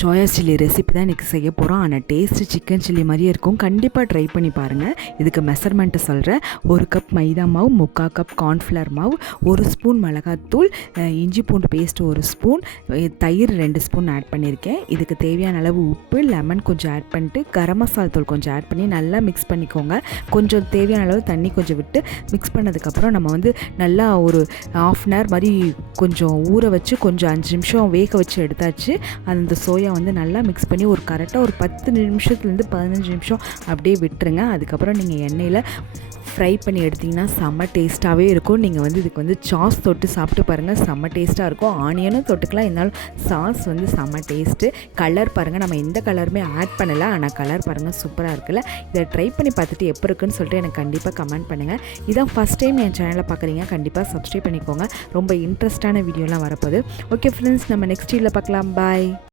Soya chilli recipe தான் இன்றைக்கி செய்ய போகிறோம். ஆனால் டேஸ்ட்டு சிக்கன் சில்லி மாதிரியே இருக்கும். கண்டிப்பாக ட்ரை பண்ணி பாருங்கள். இதுக்கு மெஷர்மெண்ட்டு சொல்கிறேன். 1 கப் மைதா மாவு, 3/4 கப் கார்ன்ஃப்ளவர் மாவு, 1 ஸ்பூன் மிளகாத்தூள், இஞ்சி பூண்டு பேஸ்ட்டு 1 ஸ்பூன், தயிர் 2 ஸ்பூன் ஆட் பண்ணியிருக்கேன். இதுக்கு தேவையான அளவு உப்பு, லெமன் கொஞ்சம் ஆட் பண்ணிட்டு கரம் மசாலா தூள் கொஞ்சம் ஆட் பண்ணி நல்லா மிக்ஸ் பண்ணிக்கோங்க. கொஞ்சம் தேவையான அளவு தண்ணி கொஞ்சம் விட்டு மிக்ஸ் பண்ணதுக்கப்புறம் நம்ம வந்து நல்லா ஒரு 1/2 அன் ஹவர் மாதிரி கொஞ்சம் ஊற வச்சு கொஞ்சம் 5 நிமிஷம் வேக வச்சு எடுத்தாச்சு. அந்த சோயா வந்து நல்லா மிக்ஸ் பண்ணி ஒரு கரெக்டாக ஒரு 10 நிமிஷத்துலேருந்து 15 நிமிஷம் அப்படியே விட்டுருங்க. அதுக்கப்புறம் நீங்கள் எண்ணெயில் ஃப்ரை பண்ணி எடுத்திங்கன்னா செம்ம டேஸ்ட்டாகவே இருக்கும். நீங்கள் வந்து இதுக்கு வந்து சாஸ் தொட்டு சாப்பிட்டு பாருங்கள், செம்ம டேஸ்ட்டாக இருக்கும். ஆனியனும் தொட்டுக்கலாம், இருந்தாலும் சாஸ் வந்து செம்ம டேஸ்ட்டு. கலர் பாருங்கள், நம்ம எந்த கலருமே ஆட் பண்ணலை, ஆனால் கலர் பாருங்கள் சூப்பராக இருக்குல்ல. இதை ட்ரை பண்ணி பார்த்துட்டு எப்போ இருக்குன்னு சொல்லிட்டு எனக்கு கண்டிப்பாக கமெண்ட் பண்ணுங்கள். இதான் ஃபஸ்ட் டைம் என் சேனலை பார்க்குறீங்க, கண்டிப்பாக சப்ஸ்கிரைப் பண்ணிக்கோங்க. ரொம்ப இன்ட்ரெஸ்டான வீடியோலாம் வரப்போகுது. ஓகே ஃப்ரெண்ட்ஸ், நம்ம நெக்ஸ்ட் வீடியோவில் பார்க்கலாம். பாய்.